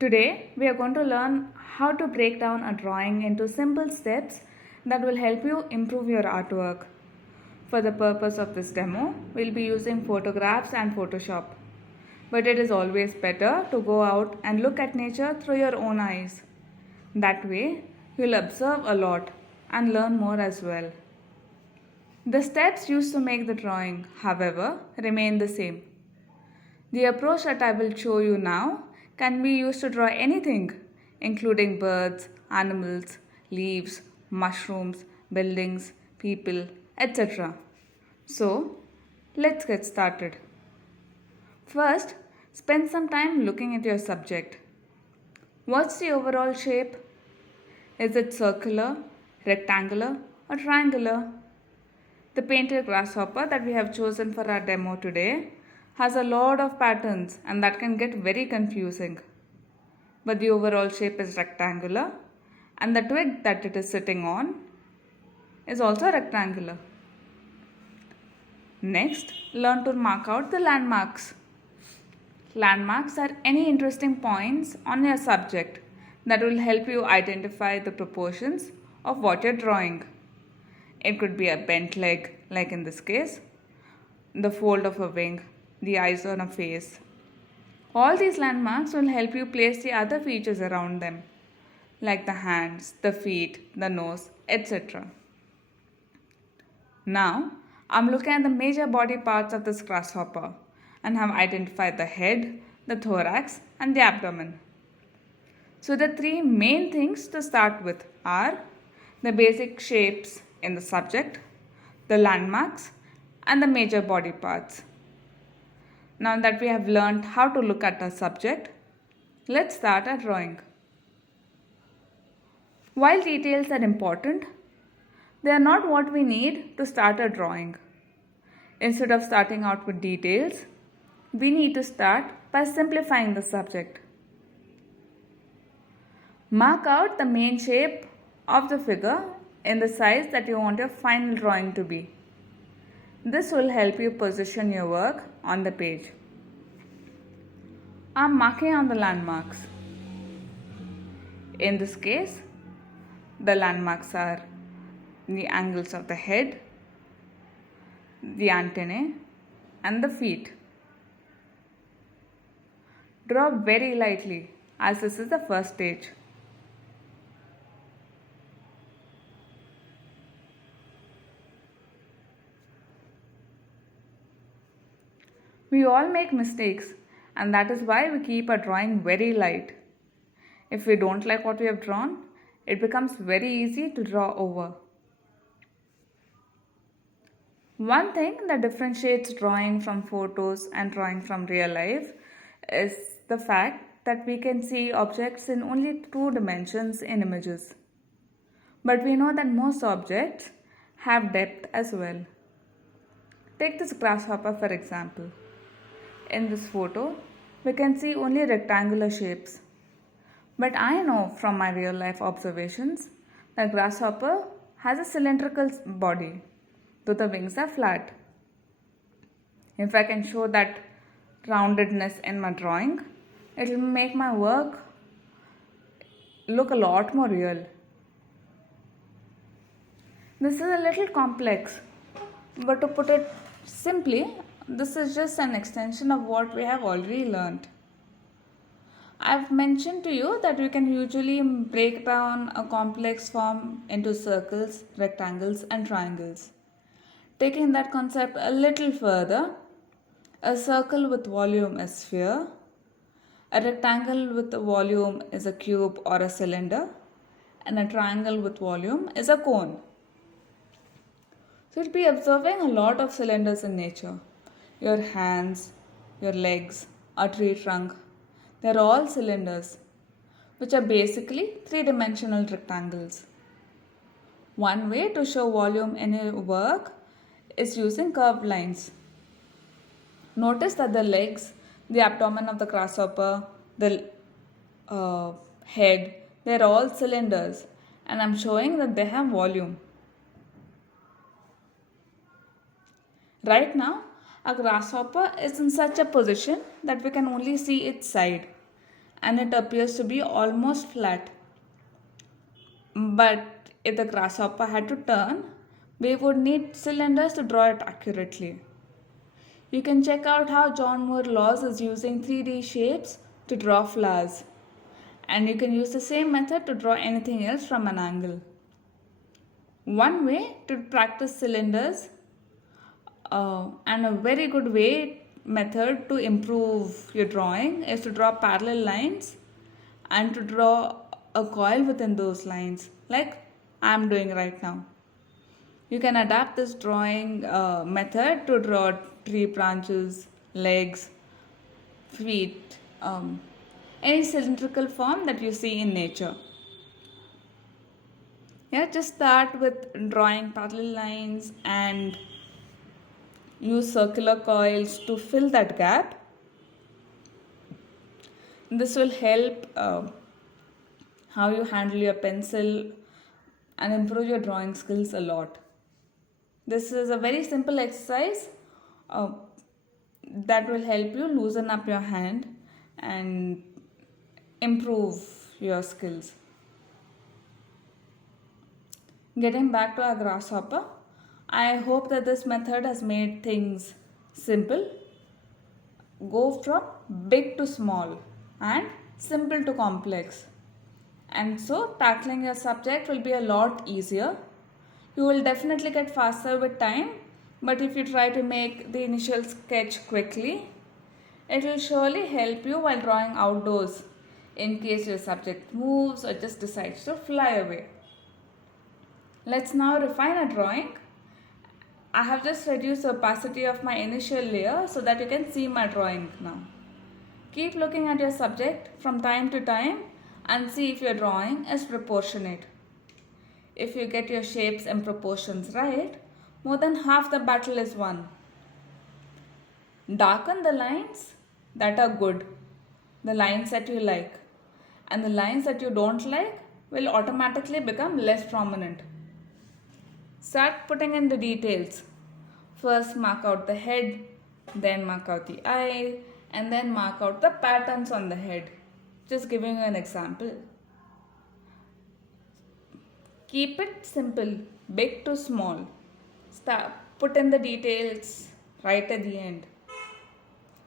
Today, we are going to learn how to break down a drawing into simple steps that will help you improve your artwork. For the purpose of this demo, we'll be using photographs and Photoshop. But it is always better to go out and look at nature through your own eyes. That way, you'll observe a lot and learn more as well. The steps used to make the drawing, however, remain the same. The approach that I will show you now can be used to draw anything, including birds, animals, leaves, mushrooms, buildings, people, etc. So, let's get started. First, spend some time looking at your subject. What's the overall shape? Is it circular, rectangular, or triangular? The painted grasshopper that we have chosen for our demo today has a lot of patterns and that can get very confusing. But the overall shape is rectangular and the twig that it is sitting on is also rectangular. Next, learn to mark out the landmarks. Landmarks are any interesting points on your subject that will help you identify the proportions of what you're drawing. It could be a bent leg, like in this case, the fold of a wing, the eyes on a face. All these landmarks will help you place the other features around them, like the hands, the feet, the nose, etc. Now, I'm looking at the major body parts of this grasshopper and have identified the head, the thorax, and the abdomen. So the three main things to start with are the basic shapes in the subject, the landmarks, and the major body parts. Now that we have learned how to look at a subject, let's start our drawing. While details are important, they are not what we need to start a drawing. Instead of starting out with details, we need to start by simplifying the subject. Mark out the main shape of the figure in the size that you want your final drawing to be. This will help you position your work on the page. I'm marking on the landmarks. In this case, the landmarks are the angles of the head, the antennae, and the feet. Draw very lightly as this is the first stage. We all make mistakes, and that is why we keep our drawing very light. If we don't like what we have drawn, it becomes very easy to draw over. One thing that differentiates drawing from photos and drawing from real life is the fact that we can see objects in only 2 dimensions in images. But we know that most objects have depth as well. Take this grasshopper for example. In this photo, we can see only rectangular shapes. But I know from my real life observations that grasshopper has a cylindrical body, though the wings are flat. If I can show that roundedness in my drawing, it will make my work look a lot more real. This is a little complex, but to put it simply, this is just an extension of what we have already learned. I've mentioned to you that we can usually break down a complex form into circles, rectangles, and triangles. Taking that concept a little further, a circle with volume is sphere, a rectangle with a volume is a cube or a cylinder, and a triangle with volume is a cone. So you'll be observing a lot of cylinders in nature. Your hands, your legs, a tree trunk, they're all cylinders, which are basically 3-dimensional rectangles. One way to show volume in your work is using curved lines. Notice that the legs, the abdomen of the grasshopper, the head, they're all cylinders, and I'm showing that they have volume. Right now, a grasshopper is in such a position that we can only see its side, and it appears to be almost flat. But if the grasshopper had to turn, we would need cylinders to draw it accurately. You can check out how 𝗕𝗿𝗆 is using 3D shapes to draw flowers. And you can use the same method to draw anything else from an angle. One way to practice cylinders and a very good method to improve your drawing is to draw parallel lines and to draw a coil within those lines, like I am doing right now. You can adapt this drawing method to draw tree branches, legs, feet, any cylindrical form that you see in nature. Yeah, just start with drawing parallel lines and use circular coils to fill that gap. This will help how you handle your pencil and improve your drawing skills a lot. This is a very simple exercise that will help you loosen up your hand and improve your skills. Getting back to our grasshopper, I hope that this method has made things simple. Go from big to small and simple to complex. And so tackling your subject will be a lot easier. You will definitely get faster with time, but if you try to make the initial sketch quickly, it will surely help you while drawing outdoors in case your subject moves or just decides to fly away. Let's now refine our drawing. I have just reduced the opacity of my initial layer so that you can see my drawing now. Keep looking at your subject from time to time and see if your drawing is proportionate. If you get your shapes and proportions right, more than half the battle is won. Darken the lines that are good, the lines that you like, and the lines that you don't like will automatically become less prominent. Start putting in the details. First mark out the head, then mark out the eye, and then mark out the patterns on the head. Just giving you an example. Keep it simple, big to small. Put in the details right at the end.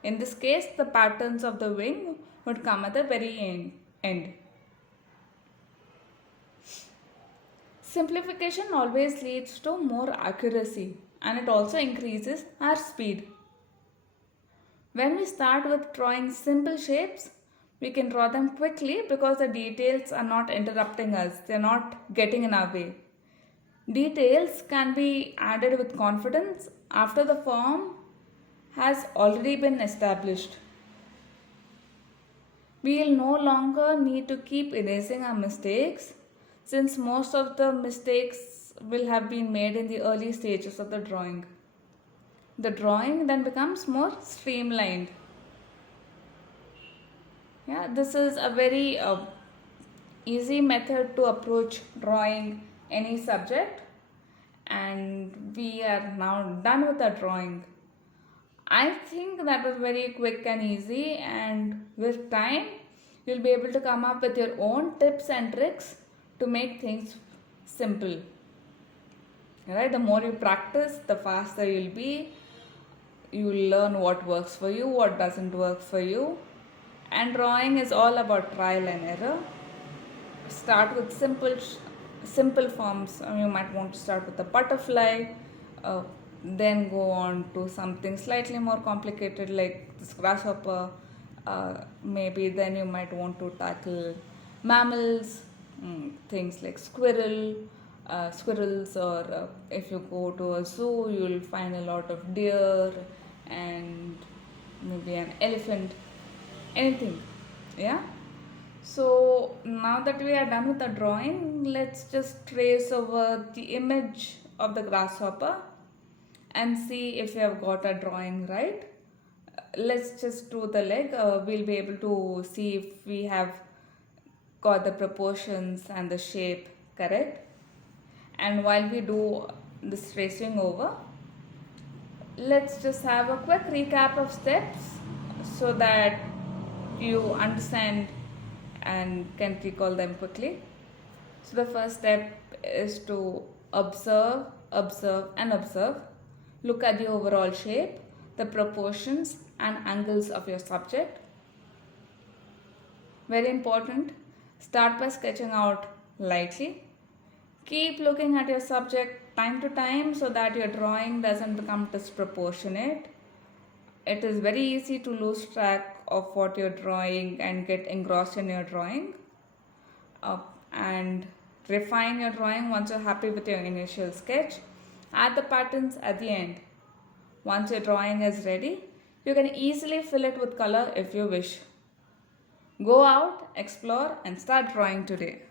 In this case, the patterns of the wing would come at the very end. Simplification always leads to more accuracy, and it also increases our speed. When we start with drawing simple shapes, we can draw them quickly because the details are not interrupting us, they are not getting in our way. Details can be added with confidence after the form has already been established. We will no longer need to keep erasing our mistakes, since most of the mistakes will have been made in the early stages of the drawing. The drawing then becomes more streamlined. Yeah, this is a very easy method to approach drawing any subject, and we are now done with our drawing. I think that was very quick and easy, and with time you'll be able to come up with your own tips and tricks to make things simple. Right? The more you practice, the faster you'll be. You'll learn what works for you, what doesn't work for you. And drawing is all about trial and error. Start with simple forms. You might want to start with a butterfly, then go on to something slightly more complicated like this grasshopper. Maybe then you might want to tackle mammals, things like squirrels, or if you go to a zoo, you'll find a lot of deer and maybe an elephant, anything. Yeah. So now that we are done with the drawing, let's just trace over the image of the grasshopper and see if we have got a drawing right. Let's just do the leg. We'll be able to see if we have got the proportions and the shape correct. And while we do this tracing over, let's just have a quick recap of steps so that you understand and can recall them quickly. So the first step is to observe, observe and observe. Look at the overall shape, the proportions and angles of your subject. Very important, start by sketching out lightly. Keep looking at your subject time to time so that your drawing doesn't become disproportionate. It is very easy to lose track of what you're drawing and get engrossed in your drawing. And refine your drawing once you're happy with your initial sketch. Add the patterns at the end. Once your drawing is ready, you can easily fill it with color if you wish. Go out, explore and start drawing today.